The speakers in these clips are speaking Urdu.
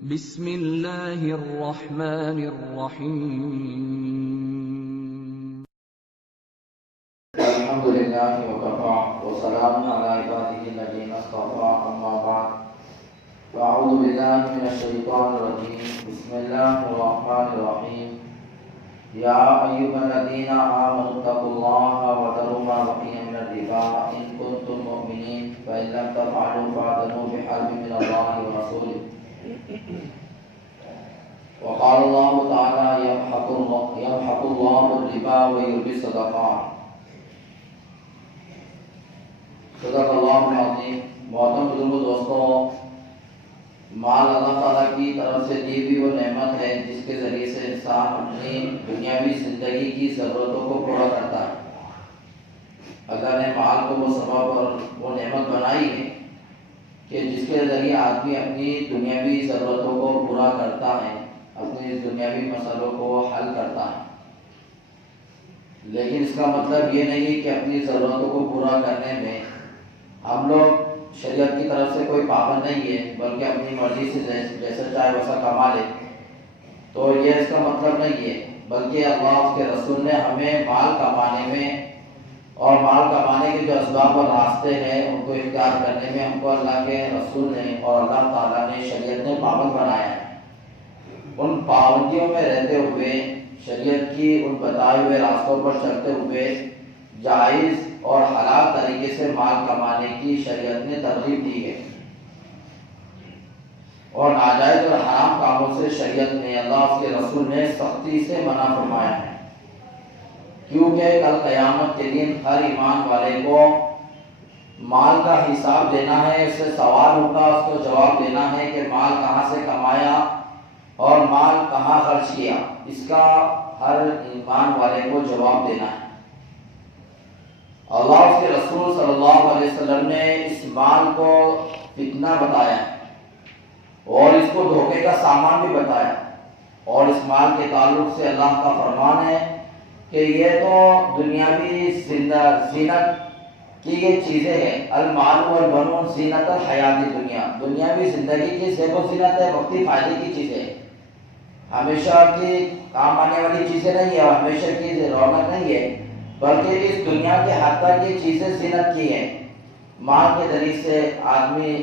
بسم اللہ الرحمن الرحیم الحمدللہ وکفا وسلام علی عبادہ الذین اصطفى اما بعد فاعوذ باللہ من الشیطان الرجیم بسم اللہ الرحمن الرحیم یا ایھا الذین آمنوا اتقوا اللہ وذروا ما بقی من الربا ان کنتم مؤمنین فإن لم تفعلوا فاذنوا بحرب من اللہ ورسولہ وقال اللہ تعالی یمحق اللہ الربا ویربی الصدقات. صدق اللہ العظیم. محترم بزرگوں دوستوں، مال اللہ تعالیٰ کی طرف سے دی ہوئی وہ نعمت ہے جس کے ذریعے سے انسان اپنی دنیاوی زندگی کی ضرورتوں کو پورا کرتا ہے. اللہ نے مال کو وہ سبب اور وہ نعمت بنائی ہے کہ جس کے ذریعے آدمی اپنی دنیاوی ضرورتوں کو پورا کرتا ہے، اپنی دنیاوی مسئلوں کو حل کرتا ہے. لیکن اس کا مطلب یہ نہیں کہ اپنی ضرورتوں کو پورا کرنے میں ہم لوگ شریعت کی طرف سے کوئی پابند نہیں ہے، بلکہ اپنی مرضی سے جیسا چاہے ویسا کما لے. تو یہ اس کا مطلب نہیں ہے، بلکہ اللہ اس کے رسول نے ہمیں مال کمانے میں اور مال کمانے کے جو اسباب اور راستے ہیں ان کو اختیار کرنے میں ہم کو اللہ کے رسول نے اور اللہ تعالیٰ نے شریعت نے پابند بنایا ہے. ان پابندیوں میں رہتے ہوئے، شریعت کی ان بتائے ہوئے راستوں پر چلتے ہوئے جائز اور حلال طریقے سے مال کمانے کی شریعت نے ترغیب دی ہے، اور ناجائز اور حرام کاموں سے شریعت نے، اللہ اس کے رسول نے سختی سے منع فرمایا ہے. کیونکہ کل قیامت کے دن ہر ایمان والے کو مال کا حساب دینا ہے، اس سے سوال ہوگا، اس کو جواب دینا ہے کہ مال کہاں سے کمایا اور مال کہاں خرچ کیا. اس کا ہر ایمان والے کو جواب دینا ہے. اللہ کے رسول صلی اللہ علیہ وسلم نے اس مال کو فتنہ بتایا اور اس کو دھوکے کا سامان بھی بتایا، اور اس مال کے تعلق سے اللہ کا فرمان ہے کہ یہ تو دنیاوی زینت کی یہ چیزیں ہیں. المال والبنون زینت الحیات دنیا، دنیاوی زندگی کی زیب و زینت ہے، وقتی فائدے کی چیزیں ہیں، ہمیشہ کی کام آنے والی چیزیں نہیں ہے، اور ہمیشہ کی رونق نہیں ہے، بلکہ اس دنیا کے حد تک یہ چیزیں زینت کی ہیں. مال کے ذریعے سے آدمی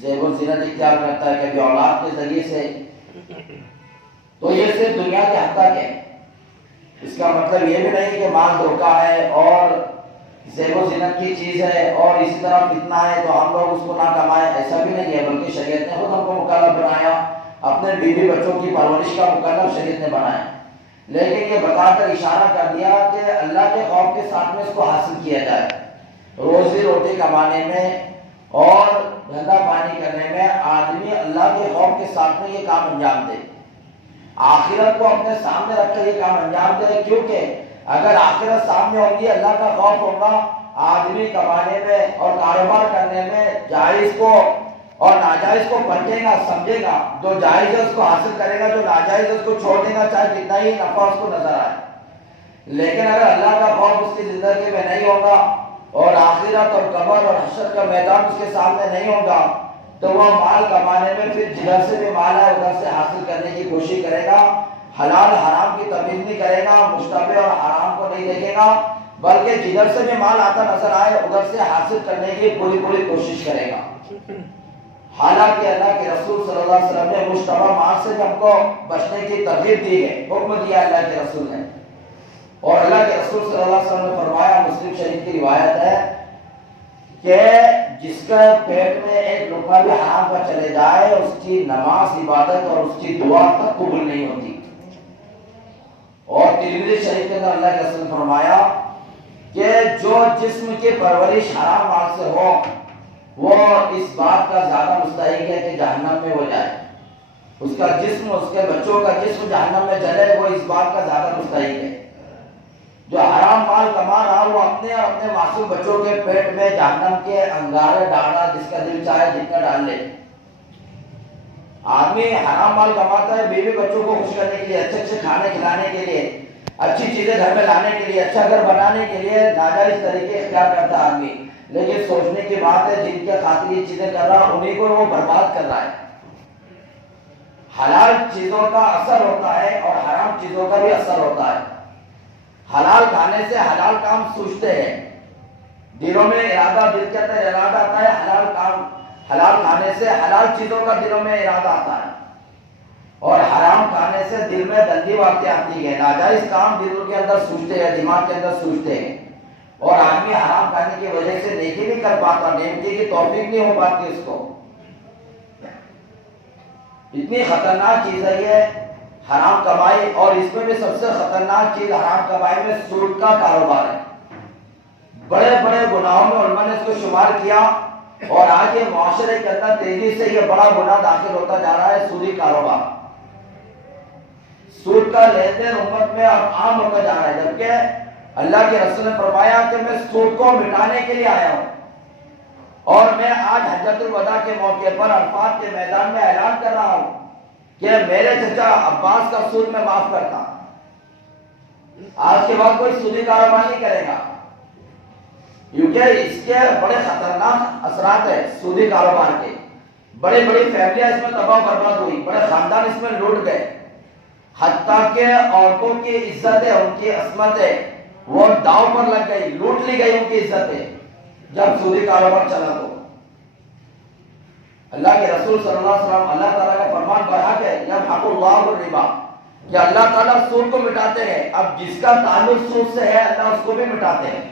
زیب و زینت اختیار کرتا ہے، کبھی اولاد کے ذریعے سے. تو یہ صرف دنیا کے حد تک ہے. اس کا مطلب یہ بھی نہیں کہ مال دھوکہ ہے اور زیب و زینت کی چیز ہے اور اسی طرح فتنہ ہے تو ہم لوگ اس کو نہ کمائیں، ایسا بھی نہیں ہے. بلکہ شریعت نے خود ہم کو مکلف بنایا، اپنے بیوی بچوں کی پرورش کا مکلف شریعت نے بنایا، لیکن یہ بتا کر اشارہ کر دیا کہ اللہ کے خوف کے ساتھ میں اس کو حاصل کیا جائے. روزی روٹی کمانے میں اور دھندا پانی کرنے میں آدمی اللہ کے خوف کے ساتھ میں یہ کام انجام دے، آخرت کو اپنے سامنے رکھ کر یہ کام انجام دے. کیونکہ اگر آخرت سامنے ہوگی، اللہ کا خوف ہوگا، آدمی کمانے میں اور کاروبار کرنے میں جائز کو اور ناجائز کو پرکھے گا، سمجھے گا. جو جائز ہے اس کو حاصل کرے گا، جو ناجائز ہے اس کو چھوڑ دے گا، چاہے کتنا ہی نفع اس کو نظر آئے. لیکن اگر اللہ کا خوف اس کی زندگی میں نہیں ہوگا اور آخرت اور قبر اور حشر کا میدان اس کے سامنے نہیں ہوگا، تو وہ مال کمانے میں پھر جدھر سے بھی مال ہے ادھر سے حاصل کرنے کی کوشش کرے گا. حلال حرام کی تمیز نہیں کرے گا، مشتبہ اور حرام کو نہیں دیکھے گا، بلکہ جدھر سے بھی مال آتا نظر آئے ادھر سے حاصل کرنے کی پوری کوشش کرے گا. حالانکہ اللہ کے رسول صلی اللہ علیہ وسلم نے مشتبہ مال سے ہم کو بچنے کی ترغیب دی ہے، حکم دیا اللہ کے رسول نے. اور اللہ کے رسول صلی اللہ علیہ وسلم نے فرمایا، مسلم شریف کی روایت ہے کہ جس کا پیٹ میں ایک لقمہ بھی حرام پر چلے جائے، اس کی نماز، عبادت اور اس کی دعا تک قبول نہیں ہوتی. اور ترمذی شریف کے اندر اللہ کے رسول نے فرمایا کہ جو جسم کی پرورش حرام مال سے ہو، وہ اس بات کا زیادہ مستحق ہے کہ جہنم میں ہو جائے. اس کا جسم، اس کے بچوں کا جسم جہنم میں جلے، وہ اس بات کا زیادہ مستحق ہے. جو حرام مال کما رہا وہ اپنے اور اپنے معصوم بچوں کے پیٹ میں جہنم کے انگارے ڈال رہا، جس کا دل چاہے جتنا ڈال لے. آدمی حرام مال کماتا ہے بیوی بچوں کو خوش کرنے کے لیے، اچھے اچھے کھانے کھلانے کے لیے، اچھی چیزیں گھر میں لانے کے لیے، اچھا گھر بنانے کے لیے ناجائز طریقے اختیار کرتا ہے آدمی. لیکن سوچنے کی بات ہے جن کے خاطر یہ چیزیں کر رہا انہیں کو وہ برباد کر رہا ہے. حلال چیزوں کا اثر ہوتا ہے اور حرام چیزوں کا بھی اثر ہوتا ہے۔ حلال کھانے سے حلال کام سوچتے ہیں، دلوں میں ارادہ، دل کے اندر ارادہ آتا ہے حلال کھانے سے حلال چیزوں کا دلوں میں ارادہ آتا ہے، اور حرام کھانے سے دل میں گندی باتیں آتی ہے، ناجائز کام دل کے اندر سوچتے ہیں، دماغ کے اندر سوچتے ہیں، اور آدمی حرام کھانے کی وجہ سے نیکی نہیں کر پاتا، نیکی کی توفیق نہیں ہو پاتی اس کو۔ اتنی خطرناک چیز ہے یہ حرام کمائی، اور اس میں بھی سب سے خطرناک چیز حرام کمائی میں سود کا کاروبار ہے۔ بڑے بڑے گناہوں میں علماء نے اس کو شمار کیا، اور آج یہ معاشرے کے اندر تیزی سے یہ بڑا گناہ داخل ہوتا جا رہا ہے، سودی کاروبار۔ سود کا لین دین امت میں اب عام ہوتا جا رہا ہے، جبکہ اللہ کے رسول نے فرمایا کہ میں سود کو مٹانے کے لیے آیا ہوں، اور میں آج حجۃ الوداع کے موقع پر عرفات کے میدان میں اعلان کر رہا ہوں کہ میرے چچا عباس کا سود میں معاف کرتا، آج کے بعد کوئی سودی کاروبار نہیں کرے گا، کیونکہ اس کے بڑے خطرناک اثرات ہیں سودی کاروبار کے۔ بڑی بڑی فیملیاں اس میں تباہ برباد ہوئی، بڑے خاندان اس میں لوٹ گئے، حتیٰ کہ عورتوں کی عزتیں، ان کی عصمتیں وہ داؤ پر لگ گئی، لوٹ لی گئی ان کی عزتیں جب سودی کاروبار چلا۔ تو اللہ کے رسول صلی اللہ علیہ وسلم اللہ تعالیٰ کا فرمان پڑھا کہ یمحق اللہ الربا، کہ اللہ تعالیٰ سود کو مٹاتے ہیں۔ اب جس کا تعلق سود سے ہے اللہ اس کو بھی مٹاتے ہیں،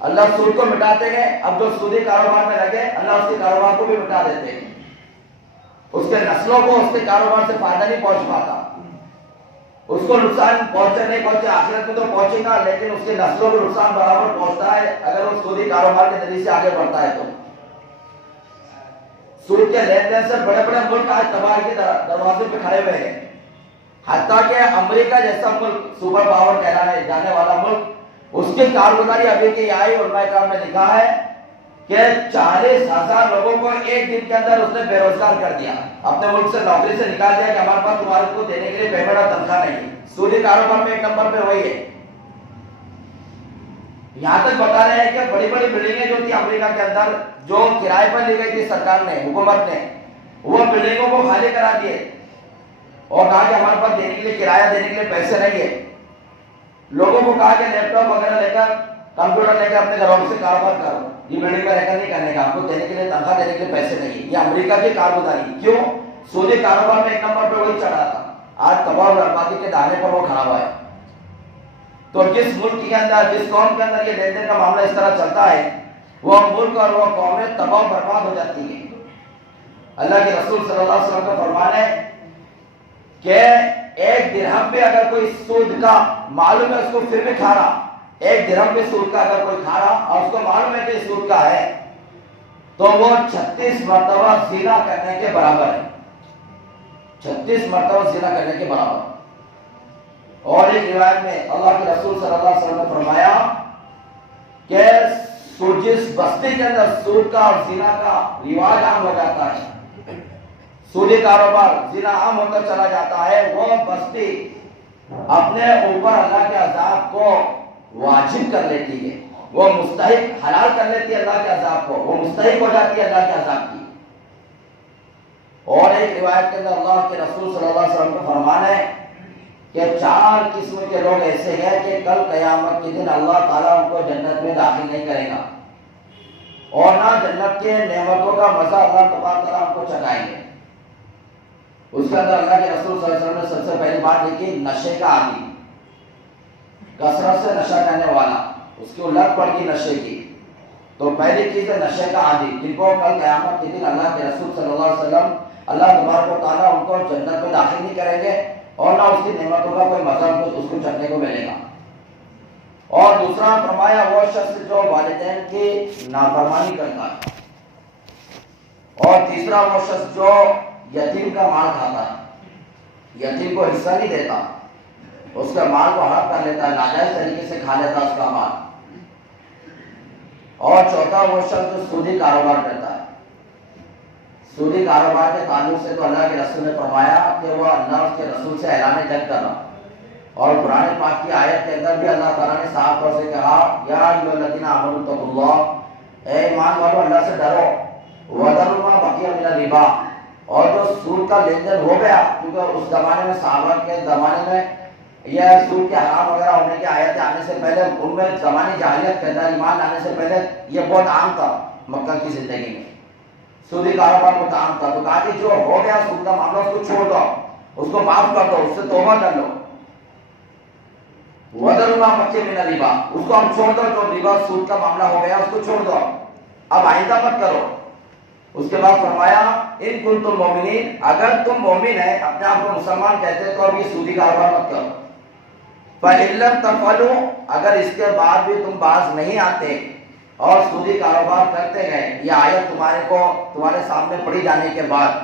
اللہ سود کو مٹاتے ہیں۔ اب جو سودی کاروبار میں لگے اللہ اس کے کاروبار کو بھی مٹا دیتے ہیں، اس کے نسلوں کو اس کے کاروبار سے فائدہ نہیں پہنچ پاتا، اس کو نقصان پہنچے نہیں پہنچے، آخرت میں تو پہنچے گا، لیکن اس کے نسلوں کو نقصان برابر پہنچتا ہے اگر وہ سودی کاروبار کے ذریعے سے آگے بڑھتا ہے۔ تو سود کے لین دین سے بڑے بڑے ملک آج تباہی کے دروازے پہ کھڑے ہوئے ہیں، حتیٰ کہ امریکہ جیسا ملک، سپر پاور کہلانے جانے والا ملک، اس کی کارگزاری ابھی کی آئی علماء کرام نے لکھا ہے کہ 40,000 لوگوں کو ایک دن کے اندر اس نے بے روزگار کر دیا، اپنے ملک سے نوکری سے نکال دیا کہ ہمارے پاس تمہارے کو دینے کے لیے پیمنٹ اور تنخواہ نہیں۔ سودی کاروبار میں ایک نمبر پہ وہی ہے۔ یہاں تک بتا رہے ہیں کہ بڑی بڑی بلڈنگیں جو تھی امریکہ کے اندر، جو کرائے پر لی گئی تھی سرکار نے، حکومت نے، وہ بلڈنگوں کو خالی کرا دیے اور کہا کہ ہمارے پاس دینے کے لیے، کرایہ دینے کے لیے پیسے نہیں ہے۔ لوگوں کو کہا کہ لیپ ٹاپ وغیرہ لے کر، کمپیوٹر لے کر اپنے گھروں سے کاروبار کرو، یہ بلڈنگ میں رہ کر نہیں کرنے کا، آپ کو دینے کے لیے، تنخواہ دینے کے لیے پیسے نہیں۔ یہ امریکہ کی کارگزاری کیوں؟ سودی کاروبار میں ایک نمبر پہ وہی چڑھا تھا، آج تباہ و بربادی کے دہانے پر وہ کھڑا ہوا ہے۔ تو جس ملک کے اندر، جس قوم کے اندر یہ لین دین کا معاملہ اس طرح چلتا ہے، وہ ملک اور وہ قومیں تباہ و برباد ہو جاتی ہیں۔ اللہ کے رسول صلی اللہ علیہ وسلم کا فرمان ہے کہ ایک درہم بھی اگر کوئی سود کا معلوم ہے اس کو پھر بھی کھا رہا، ایک درہم بھی سود کا اگر کوئی کھا رہا اور اس کو معلوم ہے کہ سود کا ہے، تو وہ 36 مرتبہ زنا کرنے کے برابر ہے، 36 مرتبہ زنا کرنے کے برابر۔ اور ایک روایت میں اللہ کے رسول صلی اللہ علیہ وسلم نے فرمایا کہ جس بستی کے اندر سود کا اور زنا کا رواج عام ہو جاتا ہے، سودی کاروبار، زنا عام ہوتا چلا جاتا ہے، وہ بستی اپنے اوپر اللہ کے عذاب کو واجب کر لیتی ہے، وہ مستحق حلال کر لیتی ہے اللہ کے عذاب کو، وہ مستحق ہو جاتی ہے اللہ کے عذاب کی۔ اور ایک روایت کے اندر اللہ کے رسول صلی اللہ علیہ وسلم کا فرمان ہے کہ 4 قسم کے لوگ ایسے ہیں کہ کل قیامت کے دن اللہ تعالیٰ ان کو جنت میں داخل نہیں کرے گا، اور نہ جنت کے نعمتوں کا مزہ اللہ تعالیٰ ان کو چکھائیں گے۔ اس کے اندر اللہ کے رسول صلی اللہ علیہ وسلم نے سب سے پہلی بات لکھی، نشے کا عادی، کثرت سے نشہ کرنے والا، اس کی لت پڑ گئی نشے کی، تو پہلی چیز ہے نشے کا عادی، جن کو کل قیامت کے دن اللہ کے رسول صلی اللہ علیہ وسلم، اللہ تبارک و تعالیٰ ان کو جنت میں داخل نہیں کریں گے، اور نہ اس کی نعمتوں کا کوئی مزہ اس کو چکھنے کو ملے گا۔ اور دوسرا فرمایا وہ شخص جو والدین کی نافرمانی کرتا ہے، اور تیسرا وہ شخص جو یتیم کا مال کھاتا ہے، یتیم کو حصہ نہیں دیتا، اس کا مال کو ہڑپ کر لیتا ہے، ناجائز طریقے سے کھا لیتا ہے اس کا مال، اور چوتھا وہ شخص جو سودی کاروبار کرتا ہے۔ سودی کاروبار کے تعلق سے تو اللہ کے رسول نے فرمایا کہ وہ اللہ اس کے رسول سے اعلان جنگ کر رہا، اور قرآن پاک کی آیت کے اندر بھی اللہ تعالیٰ نے صاف طور سے کہا، یا ایھا الذین آمنوا اتقوا اللہ، اے ایمان والو اللہ سے ڈرو، وذروا ما بقی من الربا، اور جو سود کا لین دین ہو گیا، کیونکہ اس زمانے میں صحابہ کے زمانے میں یہ سود کے حرام وغیرہ ہونے کی آیتیں آنے سے پہلے، ان میں زمانی جاہلیت کے اندر ایمان لانے سے پہلے یہ بہت عام تھا مکہ کی زندگی میں، سودی کاروبار بہت عام تھا. تو کہا کہ جو ہو گیا سود کا معاملہ اس کو چھوڑ دو، اس کو معاف کر دو، اس سے توبہ کر لو. وَذَرُوا مَا بَقِيَ مِنَ الرِّبَا، اس کو ہم چھوڑ دو، جو ربا سود کا معاملہ ہو گیا اس کو چھوڑ دو، اب آئندہ مت کرو. اس کے بعد فرمایا ان کنتم مومنین، اگر تم مومن ہے، اپنے آپ کو مسلمان کہتے ہیں، تو اب یہ سودی کاروبار مت کرو. فَإِن لَّمْ تَفْعَلُوا، اگر اس کے بعد بھی تم باز نہیں آتے اور سودی کاروبار کرتے گئے، یہ آیت تمہارے سامنے پڑھی جانے کے بعد،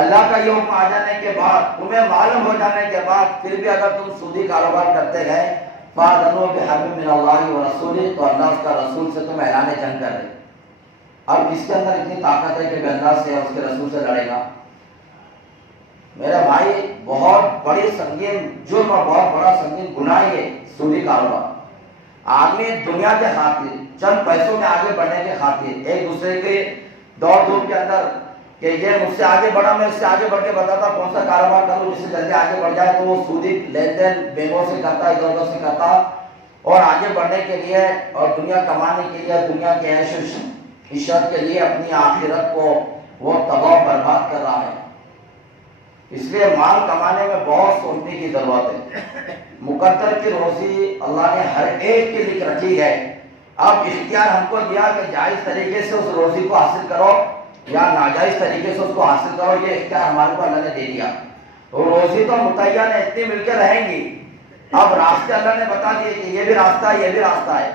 اللہ کا یہ حکم آ جانے کے بعد، تمہیں معلوم ہو جانے کے بعد پھر بھی اگر تم سودی کاروبار کرتے گئے، فَأَذَنُوا بِحَرْبٍ مِّنَ اللَّهِ وَرَسُولِهِ، تو اللہ اس کا رسول سے تم اعلان جنگ کر دے. اب کس کے اندر اتنی طاقت ہے کہ بے اللہ سے اور اس کے رسول سے لڑے گا؟ میرے بھائی بہت بڑی سنگین جرم اور بہت بڑا سنگین گناہ ہے سودی کاروبار. آدمی دنیا کے خاطر، چند پیسوں میں آگے بڑھنے کے خاطر ایک دوسرے کے دوڑ دھوپ کے اندر کہ یہ مجھ سے آگے بڑھا، میں اس سے آگے بڑھ کے بتاتا کون سا کاروبار کروں جس سے جلدی آگے بڑھ جائے، تو وہ سودی لین دین بینکوں سے کرتا، ادھر ادھر سے کرتا، اور آگے بڑھنے کے لیے اور دنیا کمانے کے لیے، دنیا کے عیش و عشرت کے لیے اپنی آخرت کو وہ تباہ و برباد کر رہا ہے. اس لیے مال کمانے میں بہت سوچنے کی ضرورت ہے. مقدر کی روزی اللہ نے ہر ایک کے لکھ رکھی ہے. اب اختیار ہم کو دیا کہ جائز طریقے سے اس روزی کو حاصل کرو یا ناجائز طریقے سے اس کو حاصل کرو، یہ اختیار ہمارے کو اللہ نے دے دیا. روزی تو متعین ہے، اتنی مل کے رہیں گی. اب راستے اللہ نے بتا دیے کہ یہ بھی راستہ ہے، یہ بھی راستہ ہے.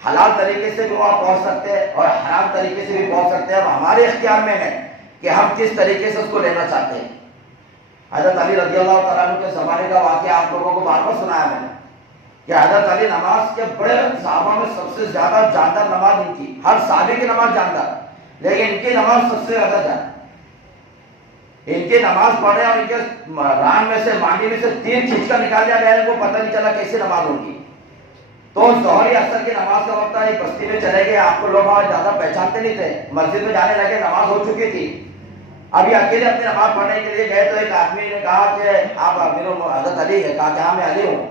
حلال طریقے سے بھی وہاں پہنچ سکتے ہیں اور حرام طریقے سے بھی پہنچ سکتے ہیں. اب ہمارے اختیار میں ہے کہ ہم کس طریقے سے اس کو لینا چاہتے ہیں. حضرت علی رضی اللہ تعالیٰ عنہ کے زمانے کا واقعہ آپ لوگوں کو بار بار سنایا میں نے کہ حضرت علی نماز کے بڑے صحابہ میں سب سے زیادہ جاندار نماز ان کی، ہر صحابی کی نماز جاندار، لیکن ان کی نماز سب سے زیادہ جاندار. ان کی نماز پڑھے اور ان کے ران میں سے، مانڈی میں سے تیر کھینچ کر نکال دیا گیا، ان کو پتہ نہیں چلا کیسے نماز ہوگی. تو ظہر اثر کی نماز کا وقت ایک بستی میں چلے گئے. آپ کو لوگ وہاں زیادہ پہچانتے نہیں تھے، مسجد میں جانے لگے، نماز ہو چکی تھی. ابھی اکیلے اپنی نماز پڑھنے کے لیے گئے تو ایک آدمی نے کہا کہ آپ امیر حضرت علی ہے؟ کہا کہ ہاں میں علی ہوں.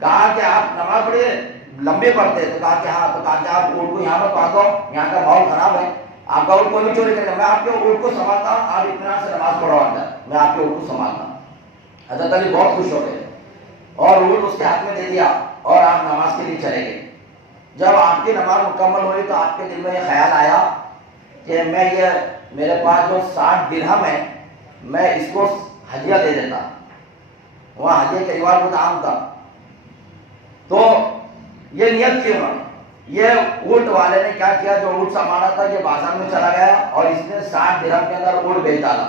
کہا کہ آپ نماز بڑی لمبی پڑھتے؟ تو کہا کہ ہاں. تو کہا کہ آپ اونٹ کو یہاں پر پاس دو، یہاں کا ماحول خراب ہے، آپ کا اونٹ کوئی بھی چوری کرے گا، میں آپ کے اونٹ کو سنبھالتا ہوں، آپ اطمینان سے نماز پڑھو اندر، میں آپ کے اونٹ کو سنبھالتا ہوں. حضرت علی بہت خوش ہو گئے اور اونٹ اس کے ہاتھ میں دے دیا اور آپ نماز کے لیے چلے گئے. جب آپ کی نماز مکمل ہوئی تو آپ کے دل میں یہ خیال آیا کہ میں یہ میرے پاس جو 60 درہم ہے میں اس کو ہدیہ دے دیتا. وہاں ہدیہ کا رواج بہت عام تھا. تو یہ نیت کی انہوں نے. یہ اونٹ والے نے کیا کیا، جو اونٹ سنبھالا تھا یہ بازار میں چلا گیا اور اس نے 60 درہم کے اندر اونٹ بیچ ڈالا.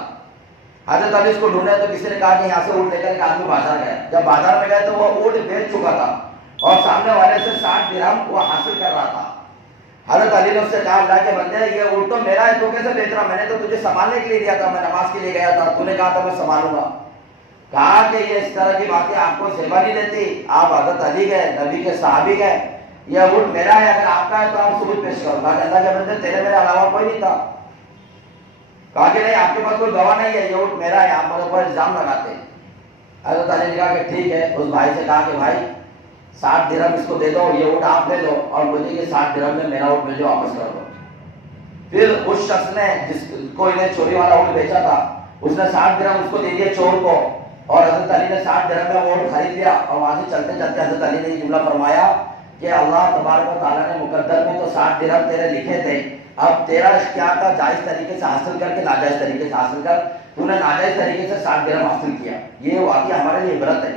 حضرت علی اس کو ڈھونڈے تو کسی نے کہا کہ یہاں سے اونٹ لے کر ایک آدمی بازار گیا. جب بازار میں گئے تو وہ اونٹ بیچ چکا تھا اور سامنے والے سے 60 درہم وہ حاصل کر رہا تھا. حضرت علی نے اس سے کہا اللہ کے بندے یہ اونٹ تو میرا ہے، تو کیسے بیچ رہا؟ میں نے تو تجھے سنبھالنے کے لیے دیا تھا، میں نماز کے لیے گیا تھا، تو نے کہا تھا میں سنبھالوں گا. کہا کہ یہ اس طرح کی باتیں آپ کو زیبا نہیں دیتی. آپ حضرت علی گئے، نبی کے صحابی گئے، یہ اونٹ میرا ہے، اگر آپ کا ہے تو آپ ثبوت پیش کرو. کہا کہ اللہ کے بندے تیرے میرے علاوہ کوئی نہیں تھا. کہا کہ نہیں آپ کے پاس کوئی گواہ نہیں ہے، یہ اونٹ میرا ہے، آپ میرے اوپر الزام لگاتے. حضرت علی نے کہا کہ ٹھیک ہے. اس بھائی سے کہا کہ بھائی 60 درہم اس کو دے دو، یہ اونٹ آپ لے لو اور مجھے یہ 60 درہم میں میرا اونٹ مجھے واپس کر دو. پھر اس شخص نے جس کو انہیں چوری والا اونٹ بیچا تھا اس نے 60 درہم اس کو دے دیے چور کو، اور حضرت علی نے 60 درہم میں وہ اونٹ خرید لیا. اور وہاں سے چلتے چلتے حضرت علی نے یہ جملہ فرمایا کہ اللہ تبارک و تعالیٰ نے مقدر میں تو 60 درہم تیرے لکھے تھے، اب تیرا اختیار تھا جائز طریقے سے حاصل کر کے ناجائز طریقے سے حاصل کر، تو نے ناجائز طریقے سے 60 درہم حاصل کیا. یہ واقعہ ہمارے لیے عبرت ہے.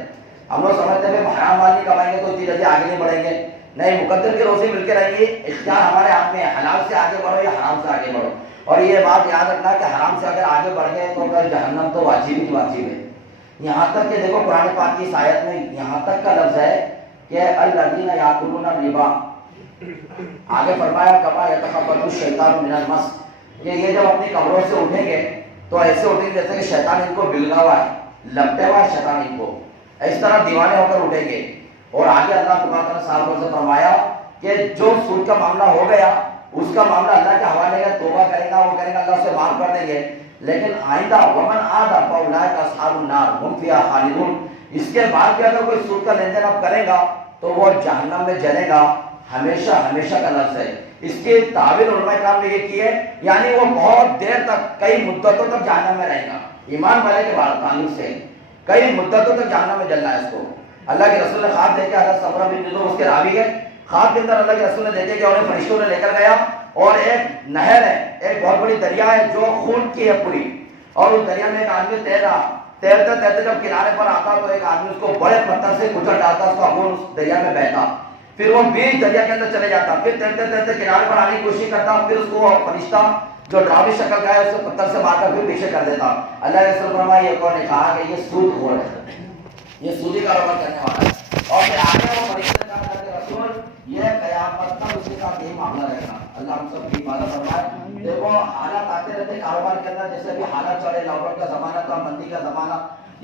ہم لوگ سمجھتے ہیں حرام مال نہیں کمائیں گے تو اتنی جلدی آگے نہیں بڑھیں گے. نہیں، مقدر کی روزی مل کے رہیں گی، اختیار ہمارے ہاتھ میں ہے، حلال سے آگے بڑھو یا حرام سے آگے بڑھو. اور یہ بات یاد رکھنا کہ حرام سے اگر آگے بڑھ گئے تو پھر جہنم تو واجب ہی واجب ہے. یہاں تک کہ دیکھو قرآن پاک کی اس آیت میں یہاں تک کا لفظ ہے کہ الذین یاکلون الربا، آگے فرمایا کما یتخبط الشیطان من المس، کہ یہ جب اپنی قبروں سے اٹھیں گے تو ایسے اٹھیں گے جیسے کہ شیطان ان کو بلگا ہوا ہے، لپٹے ہوا ہے شیطان ان کو، اس طرح دیوانے ہو کر اٹھیں گے. اور آگے اللہ تبارک و تعالیٰ سے فرمایا کہ جو سود کا معاملہ ہو گیا اس کا معاملہ اللہ کے حوالے کا، توبہ کرے گا وہ کرے گا اللہ اسے معاف کر دیں گے. لیکن آئندہ ومن عاد فاولئک اصحاب النار هم فیہا خالدون، اس کے بعد بھی اگر کوئی سود کا لین دین اب کرے گا تو وہ جہنم میں جلے گا، ہمیشہ ہمیشہ کا لفظ ہے۔ اس کی تعبیر علماء کرام نے یہ کی ہے، یعنی وہ بہت دیر تک، کئی مدتوں تک جہنم میں رہے گا، ایمان والے کے بعد تعلق سے کئی مدتوں تک جہنم میں جلنا ہے اس کو۔ اللہ کے رسول نے خواب دیکھا، حضرت سمرہ بن جندب اس کے راوی ہے، خواب کے اندر اللہ کے رسول نے دیکھے کہ انہیں فرشتوں نے لے کر گیا اور ایک نہر ہے، ایک بہت بڑی دریا ہے جو خون کی ہے پوری، اور اس دریا میں ایک آدمی تیر رہا، تیرتے تیرتے جب کنارے پر آتا تو ایک آدمی اس کو بڑے پتھر سے کچل ڈالتا، اس کا خون اس دریا میں بہتا، پھر وہ بیچ دریا کے اندر چلے جاتا، پھر تیرتے تیرتے کنارے پر آنے کی کوشش کرتا، پھر اس کو فرشتہ جو ڈراؤنی شکل کا ہے اس کو پتھر سے مار کر پھر پیچھے کر دیتا۔ اللہ کے رسول فرمایا یہ کون نے کہا کہ یہ سود خور ہے، یہ سودی کاروبار کرنے والا ہے، اور پھر آگے وہ فرشتے نے کہا کہ رسول یہ قیامت تک اس کے ساتھ یہی معاملہ رہے گا۔ اللہ ہم سب کی حفاظت فرمائے۔ دیکھو حالات آتے رہتے کاروبار کے اندر، جیسے بھی حالات چڑھے، لاک ڈاؤن کا زمانہ تھا، مندی کا زمانہ،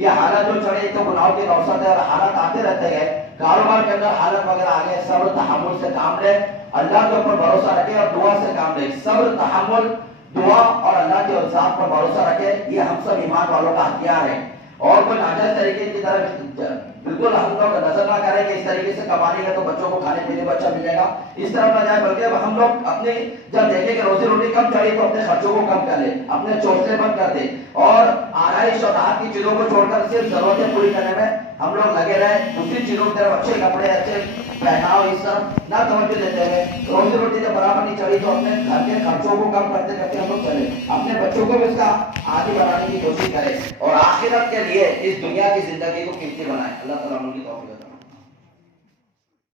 یہ حالات جو چڑھے تو گناہوں کی روشت ہے، اور حالات آتے رہتے ہیں کاروبار کے اندر، حالت وغیرہ آگے صبر تحمل سے کام لے، اللہ کے اوپر بھروسہ رکھے اور دعا سے کام لے، صبر تحمل دعا اور اللہ کے ذات پر بھروسہ رکھے، یہ ہم سب ایمان والوں کا ہتھیار ہے۔ اور کوئی ناجائز طریقے کی طرف بالکل ہم لوگ نظر نہ کریں کہ اس طریقے سے کمانے گا تو بچوں کو کھانے پینے کو اچھا ملے گا، اس طرف نہ جائے، بلکہ ہم لوگ اپنے جب دیکھیں کہ روزی روٹی کم چڑھی تو اپنے خرچوں کو کم کر لیں، اپنے چوچلے بند کر دیں، اور آرائش اور راحت کی چیزوں کو چھوڑ کر صرف ضرورتیں پوری کرنے میں ہم لوگ لگے رہیں، دوسری چیزوں کی طرف اچھے کپڑے، اچھے پہناؤ، یہ سب نہ توجہ دیتے ہوئے روزی روٹی جب برابر نہیں چڑھی تو اپنے گھر کے خرچوں کو کم کرتے کرتے ہم لوگ چلے، اپنے بچوں کو بھی اس کا عادی بنانے کی کوشش کریں، اور آخرت کے لیے اس دنیا کی زندگی کو قیمتی بنائیں۔ اللہ تعالیٰ ہم کی توفیق